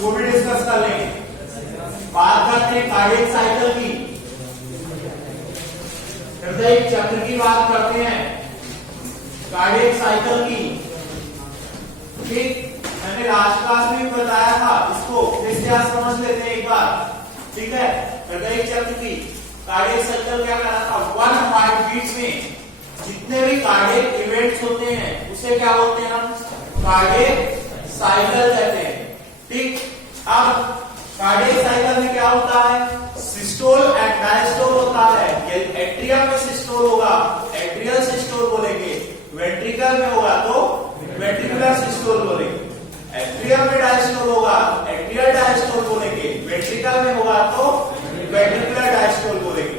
वो भी डिस्कस कर लेंगे। बात करते हैं कार्डियक साइकिल की, हृदय चक्र की बात करते हैं, कार्डियक साइकिल की। ठीक, मैंने लास्ट क्लास में भी बताया था, इसको फिर से आप समझ लेते हैं एक बार। ठीक है, हृदय चक्र की कार्डियक साइकिल क्या करा था, 1 हार्ट बीट में जितने भी कार्डियक इवेंट्स होते हैं उसे क्या बोलते हैं हम, कार्डियक साइकिल कहते हैं। ठीक, अब कार्डियक साइकिल में क्या होता है, सिस्टोल एंड डायस्टोल होता है। एट्रियम में सिस्टोल होगा, एट्रियल सिस्टोल बोलेंगे, वेंट्रिकल में होगा तो वेंट्रिकुलर सिस्टोल बोलेंगे। एट्रियम में डायस्टोल होगा, एट्रियल डायस्टोल बोलेंगे, वेंट्रिकल में होगा तो वेंट्रिकुलर डायस्टोल बोलेंगे।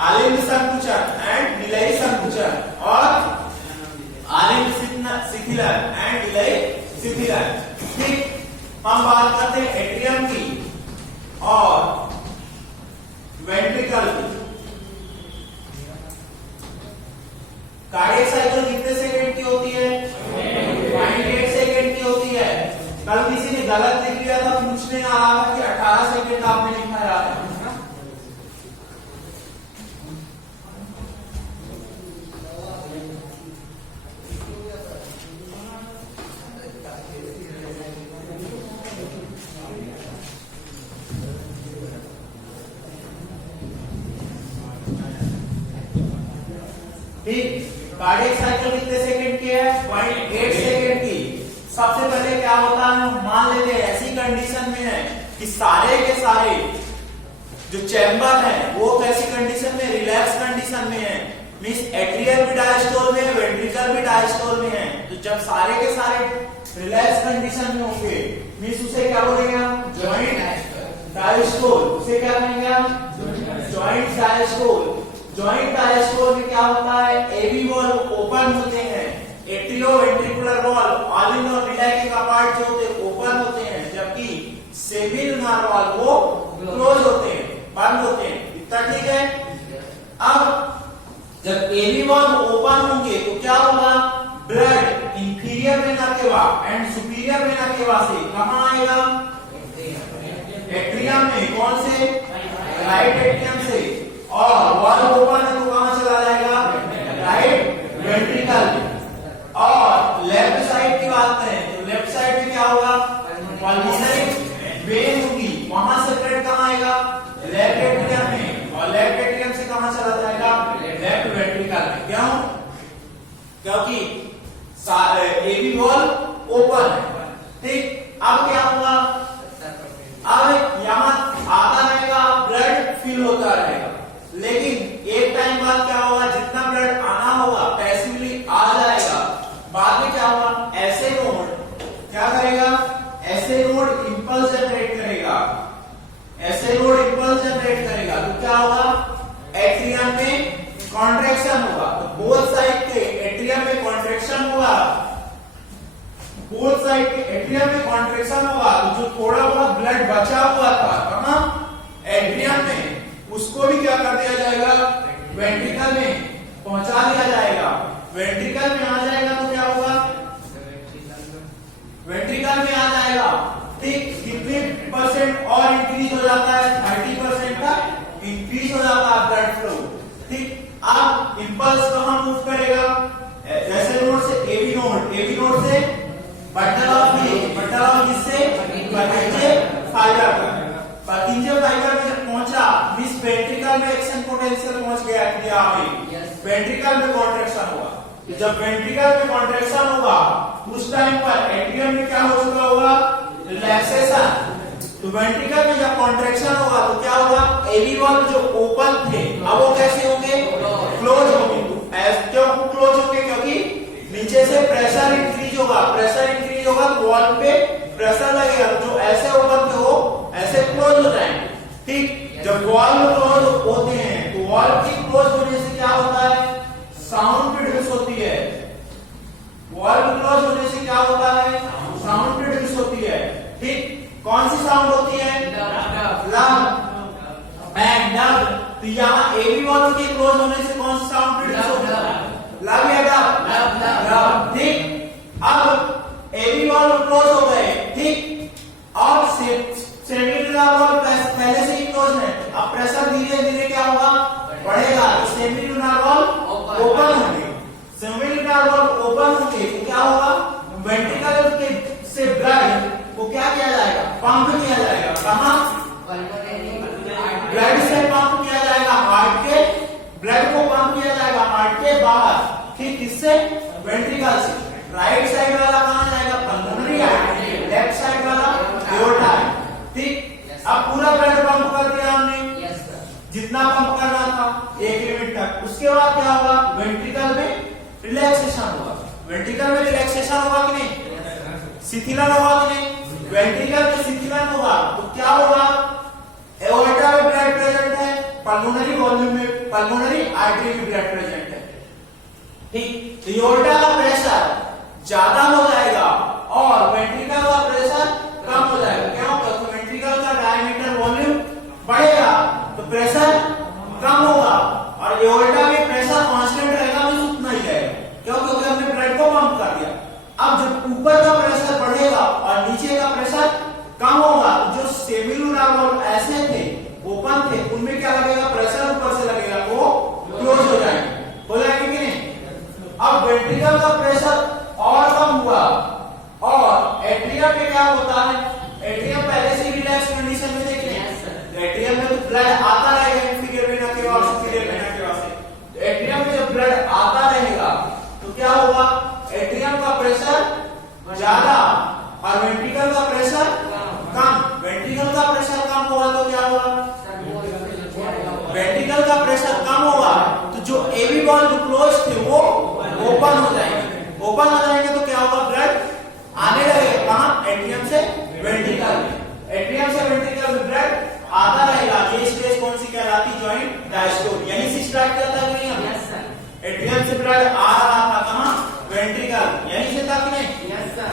आलिंग संकुचन एंड विलयी संकुचन और आलिंग शिथिलन एंड विलयी शिथिलन। ठीक, हम बात करते हैं एट्रियम की और वेंट्रिकल की। कार्डियक साइकिल कितने सेकंड की होती है, 0.8 सेकंड की होती है। कल किसी ने गलत लिख लिया था, पूछने आ रहा था कि 18 सेकंड आपने लिखा है। ठीक, कार्डियक साइकिल कितने सेकंड की है, 0.8 सेकंड की। सबसे पहले क्या होता है, मान लेते हैं ऐसी कंडीशन में है कि सारे के सारे जो चैम्बर है वो कैसी कंडीशन में, रिलैक्स कंडीशन में है। मींस एट्रियल भी डायस्टोल में है, वेंट्रिकल भी डायस्टोल में है। तो जब सारे के सारे रिलैक्स कंडीशन में होंगे मींस उसे क्या बोलेंगे हम, जॉइंट डायस्टोल। उसे क्या कहेंगे हम, जॉइंट डायस्टोल। जॉइंट डायस्टोल में क्या होता है, एबी वॉल ओपन होते हैं, एट्रियो वेंट्रिकुलर वॉल आलिंग और विलय के कपाट जो होते हैं ओपन होते हैं, जबकि सेमिलुनर वॉल वो क्लोज होते हैं, बंद होते हैं। इतना ठीक है। अब जब एबी वॉल ओपन होंगे तो क्या होगा, blood inferior vena cava and superior vena cava से कहां आएगा, एट्रियम में। कौन से, राइट एट्रियम से। और वॉल ओपन है तो कहां चला जाएगा, राइट वेंट्रिकल में। और लेफ्ट साइड की बात करें तो लेफ्ट साइड में क्या होगा, पल्मोनरी वेन होगी, वहां से ब्लड कहां आएगा, लेफ्ट एट्रियम में। और लेफ्ट एट्रियम से कहां चला जाएगा, लेफ्ट वेंट्रिकल में। क्यों, क्योंकि एबी वॉल ओपन है। ठीक, अब क्या होगा, अब यहां आता रहेगा, ब्लड फिल होता रहेगा, लेकिन एक टाइम बाद क्या होगा, जितना ब्लड आना होगा पैसिवली आ जाएगा। बाद में क्या होगा, ऐसे नोड क्या करेगा, ऐसे नोड इंपल्स जनरेट करेगा, ऐसे नोड इंपल्स जनरेट करेगा। तो क्या होगा, एट्रियम में कॉन्ट्रैक्शन होगा। तो बोथ साइड के एट्रियम में कॉन्ट्रैक्शन होगा, बोथ साइड के एट्रियम में कॉन्ट्रैक्शन होगा। तो जो थोड़ा बहुत ब्लड बचा हुआ था कहां, एट्रियम में, उसको भी क्या कर दिया जाएगा, वेंट्रिकल में पहुंचा दिया जाएगा। वेंट्रिकल में आ जाएगा तो क्या होगा, वेंट्रिकल में आ जाएगा। ठीक, कितने परसेंट और इंक्रीज हो जाता है, 30% का इंक्रीज हो जाता है ब्लड फ्लो। ठीक, अब इंपल्स कहां मूव करेगा, जैसे नोड से एबी नोड से बंडल ऑफ जिससे पकिंजे फाइबर तक। पकिंजे फाइबर में जब पहुंचा मींस वेंट्रिकल में एक्शन पोटेंशियल पहुंच गया एट्रिया में, वेंट्रिकल में कॉन्ट्रैक्शन होगा। जब वेंट्रिकल में कॉन्ट्रैक्शन होगा उस टाइम पर एट्रियम में क्या हो चुका होगा, रिलैक्सेशन। तो वेंट्रिकल में जब कॉन्ट्रैक्शन होगा तो क्या होगा, एबी वॉल जो ओपन थे अब वो कैसे होंगे, क्लोज होंगे। क्यों क्लोज होंगे, क्योंकि नीचे से प्रेशर इंक्रीज होगा, प्रेशर इंक्रीज होगा तो वॉल पे प्रेशर लगेगा। जो ऐसे ओपन थे वो ऐसे क्लोज हो जाएंगे। ठीक, जब वॉल क्लोज होते हैं तो वॉल की क्लोज होने से क्या होता है, साउंड प्रोड्यूस होती है। वॉल क्लोज होने से क्या होता है, साउंड प्रोड्यूस होती है। ठीक, कौन सी साउंड होती है, लब एंड डब। तो यहाँ एबी वॉल के क्लोज होने से कौन सी साउंड प्रोड्यूस होती है, लब या डब। ठीक, अब एबी वॉल क्लोज हो गए। ठीक, और और सेमीलुनार वॉल पहले से ही क्लोज है, अब प्रेशर धीरे धीरे क्या होगा, बढ़ेगा, तो सेमीलुनार वॉल ओपन होंगे। सेमीलुनार वॉल ओपन होंगे तो क्या होगा, वेंट्रिकल के से ब्लड को क्या किया जाएगा, पंप किया जाएगा, कहां, ब्लड से पंप किया जाएगा हार्ट के, ब्लड को पंप किया जाएगा हार्ट के बाहर, ठीक, किससे, वेंट्रिकल से। राइट साइड वाला कहां जाएगा, पल्मोनरी आर्टरी, लेफ्ट साइड वाला एओर्टा है, ठीक। अब पूरा ब्लड पंप कर दिया हमने, जितना पंप करना था एक लिमिट तक, उसके बाद क्या होगा, वेंट्रिकल में रिलैक्सेशन होगा। वेंट्रिकल में रिलैक्सेशन होगा कि नहीं, शिथिलन होगा कि नहीं, वेंट्रिकल में शिथिलन होगा तो क्या होगा, एओर्टा में ब्लड प्रेजेंट है, पल्मोनरी वॉल्यूम में, पल्मोनरी आर्टरी में ब्लड प्रेजेंट है, ठीक। तो एओर्टा का प्रेशर ज्यादा हो जाएगा और वेंट्रिकल का प्रेशर कम हो जाएगा। क्या होगा, तो वेंट्रिकल का डायमीटर वॉल्यूम बढ़ेगा तो प्रेशर कम होगा और एओर्टा में प्रेशर कांस्टेंट रहेगा, मतलब उतना ही रहेगा, क्योंकि हमने ब्लड को पंप कर दिया। अब जब ऊपर का प्रेशर बढ़ेगा और नीचे का प्रेशर कम होगा, जो सेमीलुनार वॉल ऐसे थे, ओपन थे, उनमें क्या लगेगा, प्रेशर ऊपर से लगेगा, वो क्लोज हो जाएंगे कि नहीं। अब वेंट्रिकल का प्रेशर और कम हुआ और एट्रियम में क्या होता है, एट्रियम पहले से रिलैक्स कंडीशन में देख लें, एट्रियम में तो ब्लड आता रहेगा इंफीरियर वेना केवा और सुपीरियर वेना केवा से। एट्रियम में जब ब्लड आता रहेगा तो क्या होगा, एट्रियम का प्रेशर ज्यादा और वेंट्रिकल का प्रेशर कम। वेंट्रिकल का प्रेशर कम होगा तो क्या होगा, वेंट्रिकल का प्रेशर कम होगा तो जो एबी वॉल जो क्लोज थे वो ओपन हो जाएंगे। ओपन हो जाएंगे तो क्या होगा, ब्लड आने लगेगा, कहां, एट्रियम से वेंट्रिकल में, एट्रियम से वेंट्रिकल में ब्लड आता रहेगा। ये स्टेज कौन सी कहलाती, जॉइंट डायस्टोल, यहीं से स्टार्ट किया था कि नहीं, एट्रियम से ब्लड आ रहा था कहां, वेंट्रिकल, यहीं से था कि नहीं,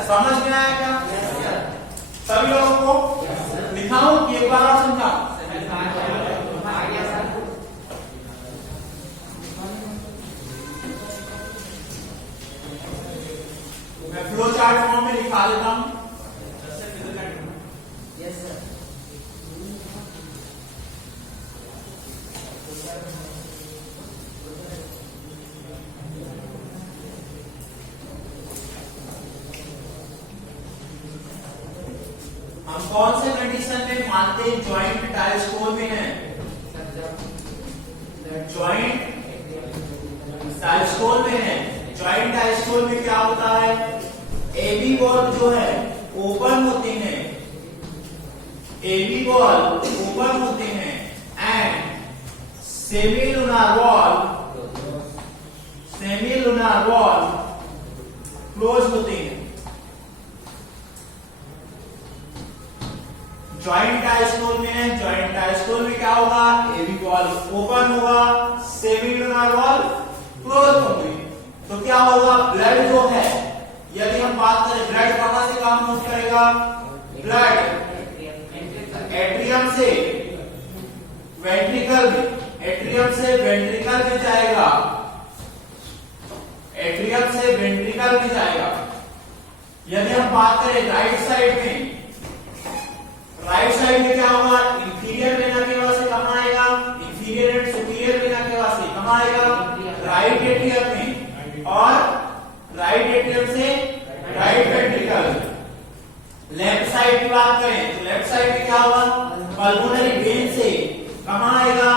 समझ में आया क्या, सभी लोगों को दिखाऊं कि एक बार और समझा, मैं फ्लो चार्ट फॉर्म में लिखा देता हूं। हम कौन से कंडीशन में मानते हैं जॉइंट डायस्टोल में है, जॉइंट डायस्टोल में है। जॉइंट डायस्टोल में क्या होता है, एबी वॉल जो है ओपन होते हैं, एबी वॉल ओपन होते हैं एंड सेमीलुनार वॉल क्लोज होते हैं। जॉइंट डायस्टोल में है, जॉइंट डायस्टोल में क्या होगा, एबी वॉल ओपन होगा, सेमीलुनार वॉल क्लोज होगी। तो क्या होगा, ब्लड जो है, यदि हम बात करें ब्लड कहां से काम मूव करेगा, ब्लड एट्रियम से वेंट्रिकल में, एट्रियम से वेंट्रिकल में जाएगा, एट्रियम से वेंट्रिकल में जाएगा। यदि हम बात करें राइट साइड में, राइट साइड में क्या होगा, इंफीरियर वेना केवा से कहां आएगा, inferior and superior vena cava से कहां आएगा, राइट एट्रियम में, और राइट एट्रियम से राइट वेंट्रिकल। लेफ्ट साइड की बात करें तो लेफ्ट साइड में क्या होगा, पल्मोनरी वेन से कहां आएगा,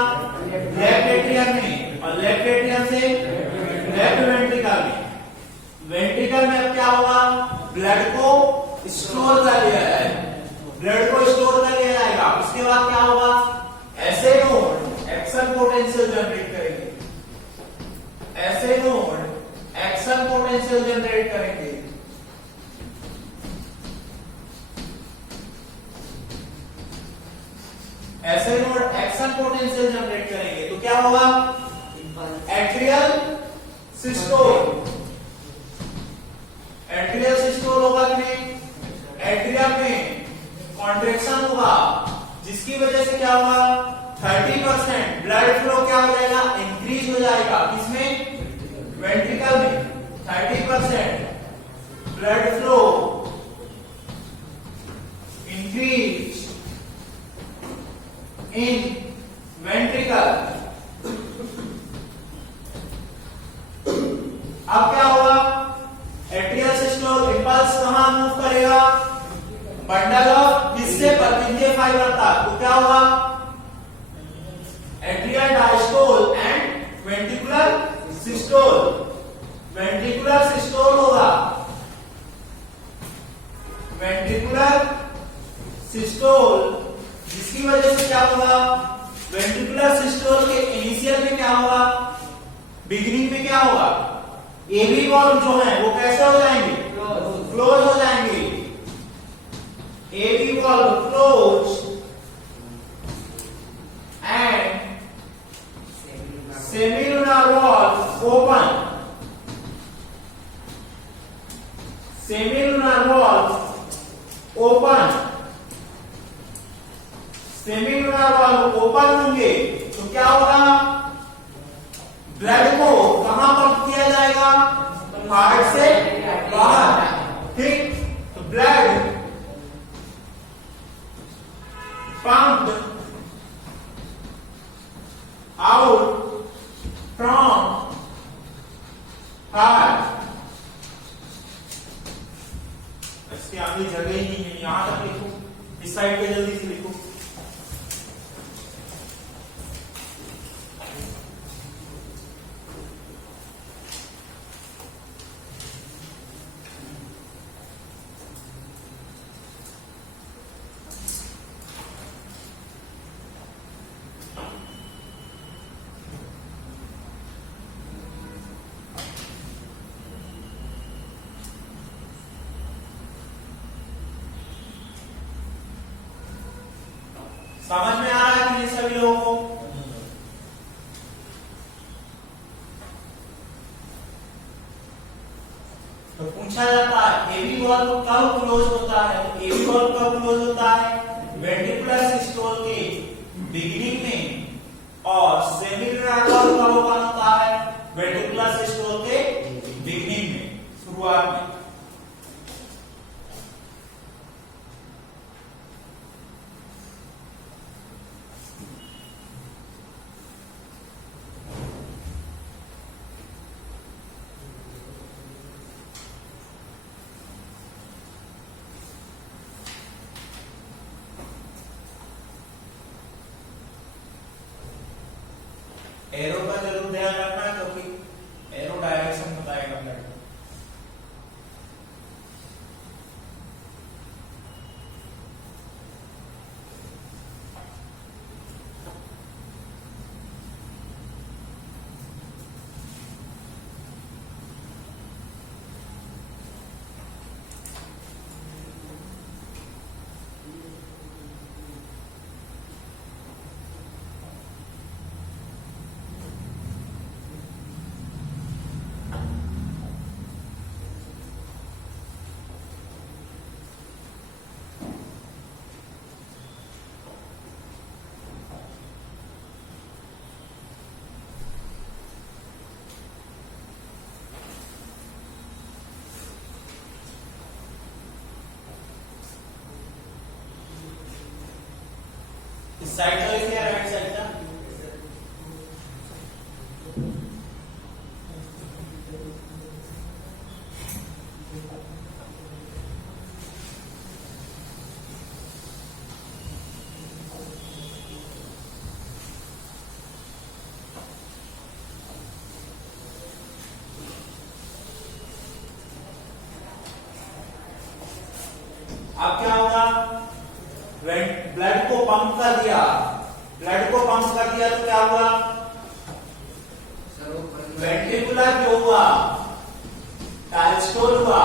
लेफ्ट एट्रियम में, और लेफ्ट एट्रियम से लेफ्ट वेंट्रिकल में। वेंट्रिकल में अब क्या होगा, ब्लड को स्टोर कर लिया जाएगा, ब्लड को स्टोर कर लिया जाएगा। उसके बाद क्या होगा, ऐसे नोड एक्शन पोटेंशियल जनरेट करेंगे, ऐसे नोड एक्शन पोटेंशियल जनरेट करेंगे। ऐसे नोड एक्शन पोटेंशियल जनरेट करेंगे तो क्या होगा, एट्रियल सिस्टोल, एट्रियल सिस्टोल होगा कि नहीं, एट्रियम में कॉन्ट्रैक्शन होगा, जिसकी वजह से क्या होगा, 30% ब्लड फ्लो क्या हो जाएगा, इंक्रीज हो जाएगा। किसमें, वेंट्रिकल में 30% blood flow increase in ventricle. अब क्या होगा? एट्रियल सिस्टोल इंपल्स कहां मूव करेगा? बंडल ऑफ किससे? परकिंजे फाइबर तक। तो क्या होगा? Atrial diastole and ventricular systole. Ventricular systole होगा, वेंट्रिकुलर सिस्टोल, जिसकी वजह से क्या होगा? वेंट्रिकुलर सिस्टोल के इनिशियल में क्या होगा? बिगिनिंग में क्या होगा? एवी वॉल्व जो है वो कैसे हो जाएंगे? क्लोज हो जाएंगे। AV valve close and semilunar valve open. Semilunar valve open. Semilunar valve open होंगे तो क्या होगा? ब्लड को कहां पंप किया जाएगा? हार्ट से बाहर। ठीक, तो blood pumped out from heart। इसके आगे जगह ही नहीं है, यहां तक लिखो, इस साइड पे जल्दी से लिखो। समझ में आ रहा है कि नहीं सभी लोगों को? तो पूछा जाता है एवी वॉल्व कब क्लोज होता है? एवी वॉल्व कब क्लोज होता है? वेंट्रिकुलर सिस्टोल के बिगिनिंग में। और सेमिलुनर वॉल्व कब ओपन होता है? वेंट्रिकुलर सिस्टोल के बिगिनिंग में, शुरुआत में। एरो का जरूर ध्यान रखना क्योंकि एरो डायरेक्शन बताएगा ब्लड। इस साइड का लिखिए या राइट साइड का? अब क्या होगा? ब्लड को पंप कर दिया, ब्लड को पंप कर दिया तो क्या हुआ? वेंट्रिकुलर जो हुआ, डायस्टोल हुआ।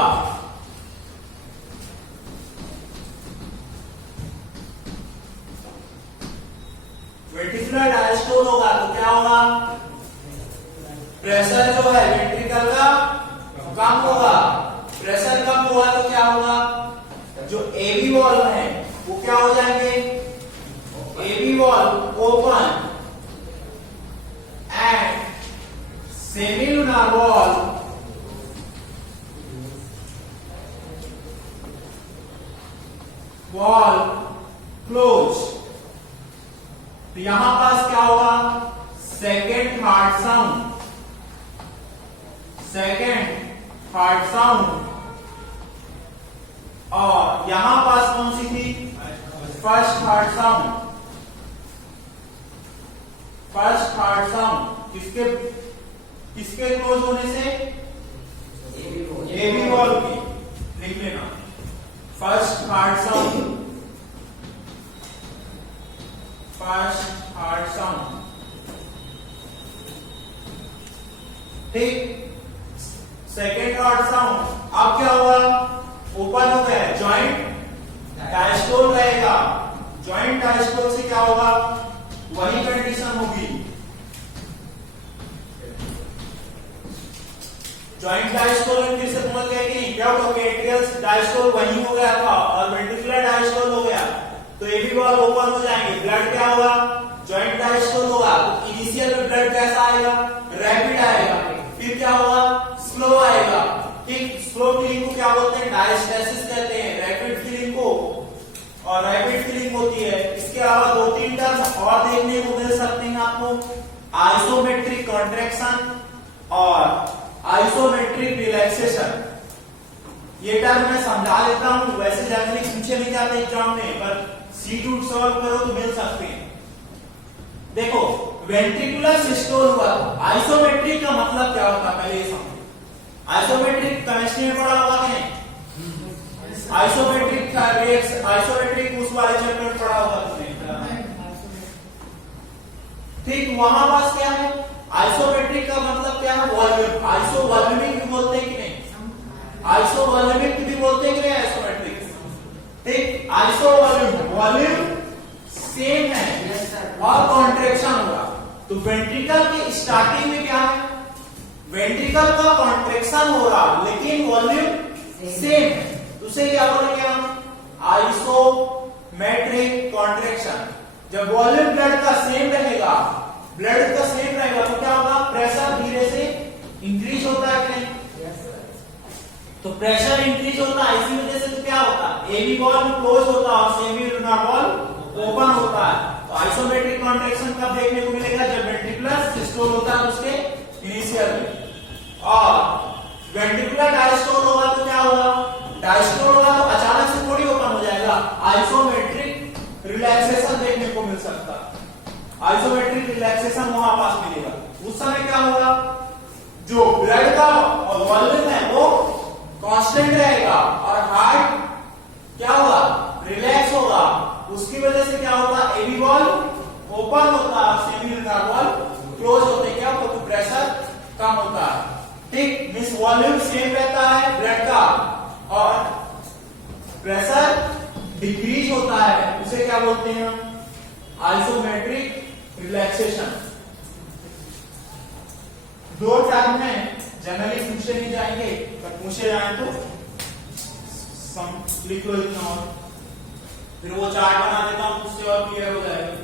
वेंट्रिकुलर डायस्टोल होगा तो क्या होगा? प्रेशर जो है वेंट्रिकल का कम होगा। प्रेशर कम हुआ तो क्या होगा? जो एवी वॉल्व है वो क्या हो जाएंगे? AV valve open and semilunar valve close. तो यहां पास क्या होगा, second hard sound, second hard sound. और यहां पास कौन सी थी, first hard sound, first hard sound. किसके किसके क्लोज होने से, एबी वॉल की, लिख लेना first hard sound, first hard sound. ठीक, सेकेंड हार्ड साउंड अब क्या हुआ, ओपन हो गया, जॉइंट डायस्टोल रहेगा। जॉइंट डायस्टोल से क्या होगा, वही कंडीशन होगी, जॉइंट डायस्टोल में फिर से समझ गए कि नहीं, क्या होगा, एट्रियल डायस्टोल वही हो गया था और वेंट्रिकुलर डायस्टोल हो गया, तो एबी वॉल ओपन हो जाएंगे। ब्लड क्या होगा, जॉइंट डायस्टोल होगा, तो इनिशियल में ब्लड कैसा आएगा, रैपिड आएगा, फिर क्या होगा, स्लो आएगा। ठीक, स्लो फिलिंग को क्या बोलते हैं, डायस्टेसिस कहते हैं, रैपिड फिलिंग को, और रैपिड फिलिंग होती है। इसके अलावा दो तीन टर्म और देखने को मिल सकते हैं आपको, आइसोमेट्रिक कॉन्ट्रैक्शन और आइसोमेट्रिक रिलैक्सेशन। ये टर्म मैं समझा देता हूं, वैसे जनरली पूछे नहीं जाते एग्जाम में, पर C2 सॉल्व करो तो मिल सकते हैं। देखो, वेंट्रिकुलर सिस्टोल हुआ, आइसोमेट्रिक का मतलब क्या होता है पहले ये समझो। आइसोमेट्रिक केमिस्ट्री में पढ़ा होगा कि नहीं, आइसोमेट्रिक आइसोमेट्रिक उस वाले चैप्टर में पढ़ा होगा तुमने। ठीक, वहां पास क्या है, आइसोमेट्रिक का मतलब क्या है, वॉल्यूम। आइसो वॉल्यूमिक भी बोलते हैं कि नहीं, आइसो वॉल्यूमिक भी बोलते हैं कि नहीं आइसोमेट्रिक। ठीक, आइसो वॉल्यूम सेम है और कॉन्ट्रैक्शन होगा। तो वेंट्रिकल के स्टार्टिंग में क्या है, वेंट्रिकल का कॉन्ट्रैक्शन हो रहा लेकिन वॉल्यूम सेम है, तो उसे क्या बोलेंगे हम, आइसोमेट्रिक कॉन्ट्रैक्शन। जब वॉल्यूम ब्लड का सेम रहेगा, ब्लड का सेम रहेगा, तो क्या होगा, प्रेशर धीरे से इंक्रीज होता है कि नहीं, तो प्रेशर इंक्रीज होता है, इसी वजह से तो क्या होता है, एबी वॉल क्लोज होता है और सेमी लूनार वॉल ओपन होता है। तो आइसोमेट्रिक कॉन्ट्रैक्शन कब देखने को मिलेगा, जब वेंट्रिकुलर सिस्टोल होता है उसके इनिशियल में। और वेंट्रिकुलर डायस्टोल होगा तो क्या होगा, डायस्टोल होगा तो अचानक से थोड़ी ओपन हो जाएगा, आइसोमेट्रिक रिलैक्सेशन देखने को मिल सकता है, आइसोमेट्रिक रिलैक्सेशन वहां पास मिलेगा। उस समय क्या होगा, जो ब्लड का वॉल्यूम है वो कांस्टेंट रहेगा और हार्ट क्या होगा, रिलैक्स होगा। उसकी वजह से क्या होगा, एबी वॉल ओपन होता है, सेमी लूनार वॉल क्लोज होते हैं, क्या होता है, प्रेशर कम होता है। ठीक, मिस वॉल्यूम सेम रहता है ब्लड का और प्रेशर डिक्रीज होता है, उसे क्या बोलते हैं हम, आइसोमेट्रिक रिलैक्सेशन। दो टर्म है, जनरली पूछे नहीं जाएंगे, पर पूछे जाए तो लिख लो इतना, और फिर वो चार्ट बना देता हूं, उससे और क्लियर हो जाएगा।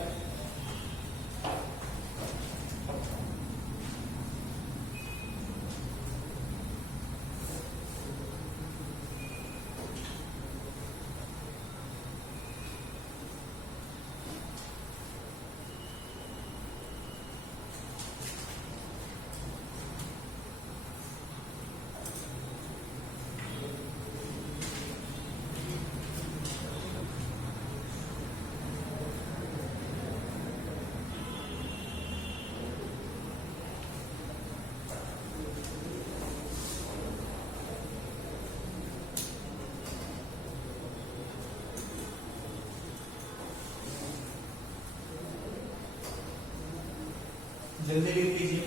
जल्दी लिख लीजिए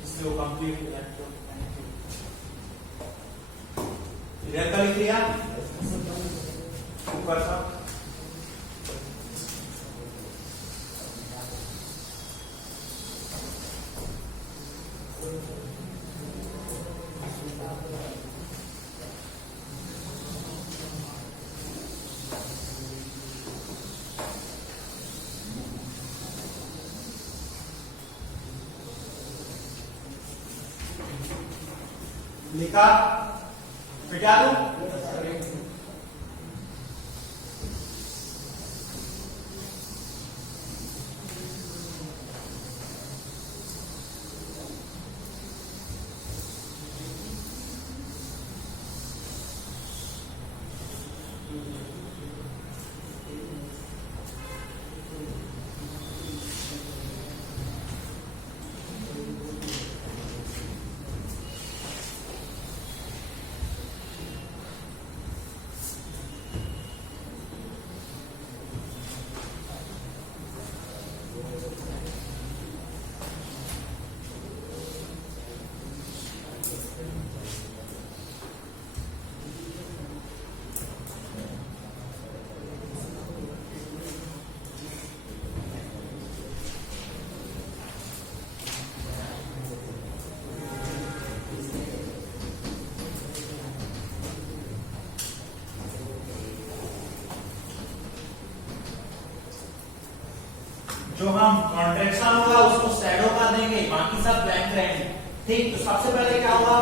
जिससे वो कंप्लीट हो जाए। क्लियर का लिख लिया ऊपर सा, लिखा, मिटा दूं, जो हम कॉन्ट्रेक्शन होगा उसको शैडो कर देंगे, बाकी सब ब्लैंक रहेंगे। ठीक, तो सबसे पहले क्या हुआ,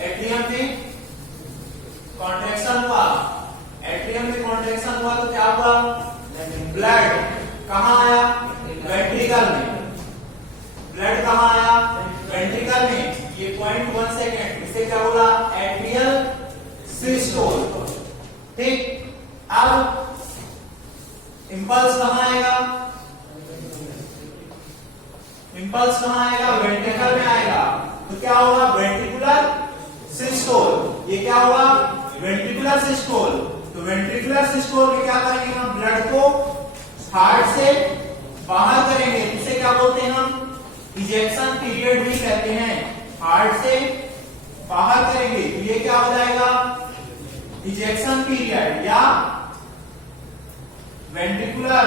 एट्रियम में कॉन्ट्रेक्शन हुआ, एट्रियम में कॉन्ट्रेक्शन हुआ तो क्या हुआ, ब्लड कहां आया, वेंट्रिकल में। ब्लड कहां आया, वेंट्रिकल में। ये 0.1 सेकेंड, इसे क्या बोला, एट्रियल सिस्टोल। ठीक, अब इंपल्स कहां आएगा, इंपल्स कहां आएगा, वेंट्रिकल में आएगा। तो क्या होगा, वेंट्रिकुलर सिस्टोल। ये क्या हुआ, वेंट्रिकुलर सिस्टोल। तो वेंट्रिकुलर सिस्टोल में क्या करेंगे हम, ब्लड को हार्ट से बाहर करेंगे, इसे क्या बोलते हैं हम, इजेक्शन पीरियड भी कहते हैं। हार्ट से बाहर करेंगे तो ये क्या हो जाएगा, इजेक्शन पीरियड या वेंट्रिकुलर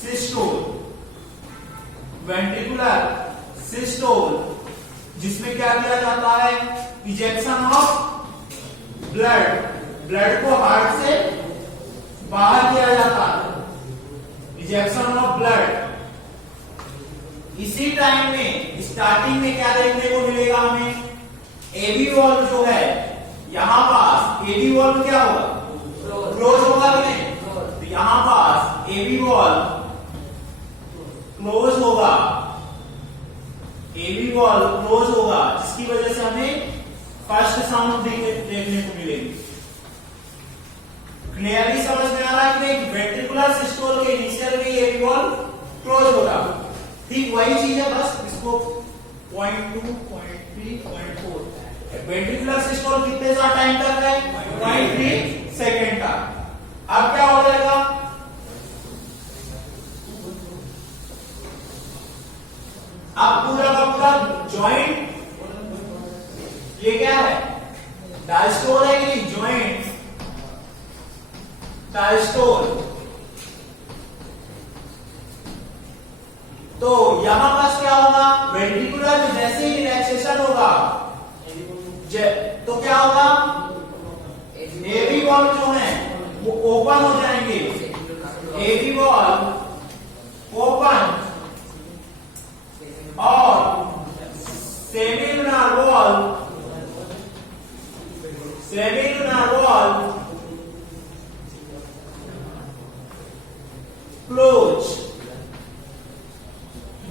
सिस्टोल। वेंट्रिकुलर सिस्टोल जिसमें क्या किया जाता है, इजेक्शन ऑफ ब्लड, ब्लड को हार्ट से बाहर किया जाता है, इजेक्शन ऑफ ब्लड। इसी टाइम में स्टार्टिंग में क्या देखने को मिलेगा हमें, एबी वॉल्व जो है यहां पास, एबी वॉल्व क्या होगा, क्लोज होगा कि नहीं, तो यहां पास एबी वॉल्व क्लोज होगा, एबी वॉल्व क्लोज होगा, जिसकी वजह से हमें फर्स्ट साउंड देखने को मिलेगी। क्लियरली समझ में आ रहा है कि नहीं, वेंट्रिकुलर सिस्टोल के इनिशियल में एबी वॉल्व क्लोज होगा। ठीक वही चीज है, बस इसको 0.2, 0.3, 0.4। वेंट्रिकुलर सिस्टोल कितने सा टाइम तक है, 0.3 सेकेंड तक। अब क्या हो जाएगा, अब पूरा का पूरा जॉइंट, ये क्या है, डायस्टोल है कि नहीं, जॉइंट डायस्टोल। तो यहां पास क्या होगा, वेंट्रिकुलर में जैसे ही रिलैक्सेशन होगा तो क्या होगा, एबी वॉल्व जो है वो ओपन हो जाएंगे, एबी वॉल्व ओपन और semilunar valve, semilunar valve close.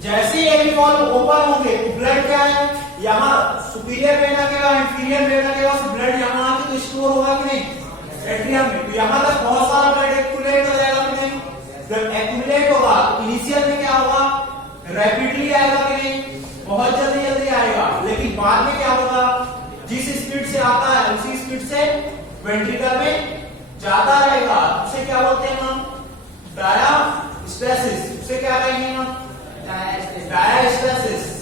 जैसे एबी वॉल्व ओपन होंगे तो ब्लड क्या है, यहां सुपीरियर वेना के बाद इंफीरियर वेना के बाद ब्लड यहां आके तो स्टोर होगा कि नहीं, एट्रियम में। तो यहां तक बहुत सारा ब्लड एक्यूमुलेट हो जाएगा कि नहीं, जब एक्यूमुलेट होगा इनिशियल में क्या होगा, रैपिडली आएगा कि नहीं, बहुत जल्दी जल्दी आएगा। लेकिन बाद में क्या होगा, जिस स्पीड से आता है उसी स्पीड से वेंट्रिकल में जाता रहेगा। उसे क्या बोलते हैं हम, डायास्टेसिस। उसे क्या कहेंगे हम, डायास्टेसिस।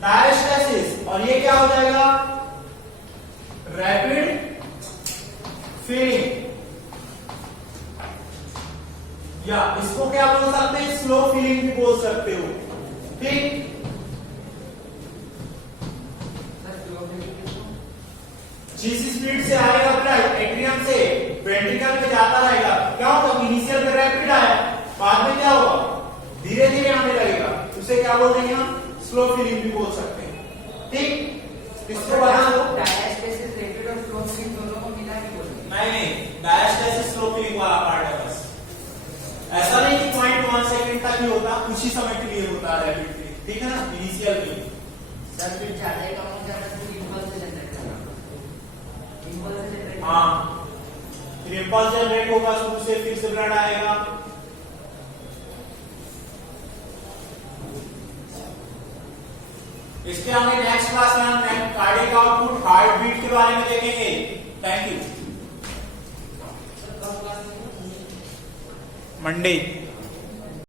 डायास्टेसिस। और ये क्या हो जाएगा, रैपिड फीलिंग, या इसको क्या बोल सकते हैं, स्लो फीलिंग भी बोल सकते हो। ठीक, जिस स्पीड से आएगा ब्लड एट्रियम से वेंट्रिकल में जाता रहेगा, क्या होगा, इनिशियल में रैपिड आया, बाद में क्या होगा, धीरे धीरे आने लगेगा, उसे क्या बोल देंगे हम, स्लो फीलिंग भी बोल सकते हैं। ठीक, इसको बना दो, डायस्टेसिस रैपिड और स्लो फीलिंग दोनों को मिला के बोलेंगे। नहीं, डायस्टेसिस स्लो फीलिंग वाला पार्ट है बस। ऐसा नहीं कि 0.1 सेकंड तक ही होता, कुछ ही समय के लिए होता है रैपिड फीलिंग, ठीक है ना, इनिशियल में। सर फिर ज्यादा ही कम हो जाता है तो इंपल्स से जनरेट करना, इंपल्स से जनरेट, हाँ, फिर इंपल्स जनरेट होगा, शुरू से फिर से ब्लड आएगा। इसके आगे नेक्स्ट क्लास में हम कार्डियक आउटपुट, हार्ट बीट के बारे में देखेंगे। Thank you. मंडे।